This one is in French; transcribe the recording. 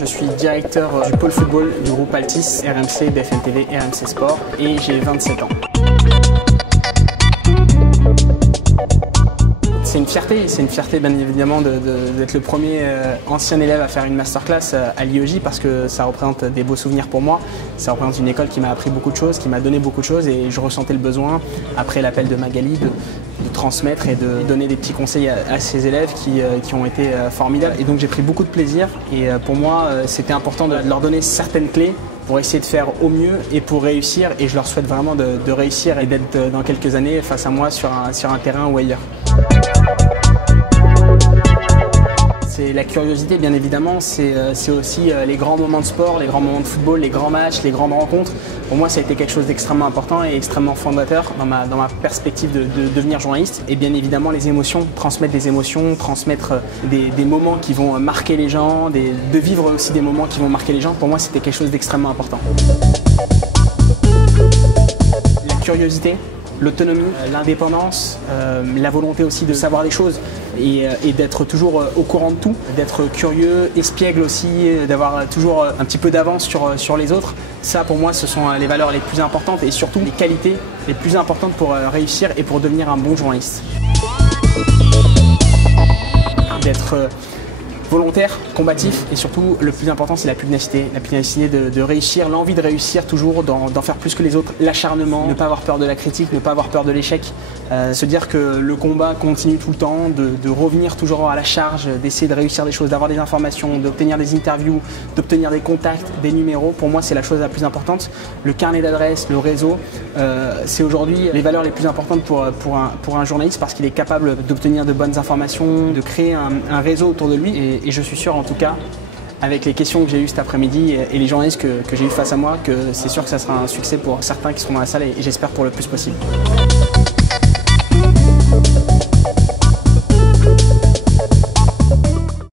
Je suis directeur du pôle football du groupe Altis, RMC, BFM TV, RMC Sport et j'ai 27 ans. C'est une fierté bien évidemment d'être le premier ancien élève à faire une masterclass à l'IEJ parce que ça représente des beaux souvenirs pour moi. Ça représente une école qui m'a appris beaucoup de choses, qui m'a donné beaucoup de choses et je ressentais le besoin, après l'appel de Magali, de transmettre et de donner des petits conseils à ces élèves qui ont été formidables. Et donc j'ai pris beaucoup de plaisir et pour moi c'était important de leur donner certaines clés pour essayer de faire au mieux et pour réussir. Et je leur souhaite vraiment de réussir et d'être dans quelques années face à moi sur un terrain ou ailleurs. C'est la curiosité bien évidemment, c'est aussi les grands moments de sport, les grands moments de football, les grands matchs, les grandes rencontres. Pour moi ça a été quelque chose d'extrêmement important et extrêmement fondateur dans ma perspective de devenir journaliste. Et bien évidemment les émotions, transmettre des émotions, transmettre des moments qui vont marquer les gens, de vivre aussi des moments qui vont marquer les gens, pour moi c'était quelque chose d'extrêmement important. La curiosité, l'autonomie, l'indépendance, la volonté aussi de savoir les choses et d'être toujours au courant de tout, d'être curieux, espiègle aussi, d'avoir toujours un petit peu d'avance sur les autres. Ça pour moi ce sont les valeurs les plus importantes et surtout les qualités les plus importantes pour réussir et pour devenir un bon journaliste. D'être volontaire, combatif et surtout le plus important c'est la pugnacité de réussir, l'envie de réussir toujours, d'en faire plus que les autres, l'acharnement, ne pas avoir peur de la critique, ne pas avoir peur de l'échec, se dire que le combat continue tout le temps, de revenir toujours à la charge, d'essayer de réussir des choses, d'avoir des informations, d'obtenir des interviews, d'obtenir des contacts, des numéros. Pour moi c'est la chose la plus importante. Le carnet d'adresses, le réseau, c'est aujourd'hui les valeurs les plus importantes pour un journaliste parce qu'il est capable d'obtenir de bonnes informations, de créer un réseau autour de lui. Et je suis sûr en tout cas, avec les questions que j'ai eues cet après-midi et les journalistes que j'ai eu face à moi, que c'est sûr que ça sera un succès pour certains qui seront dans la salle et j'espère pour le plus possible.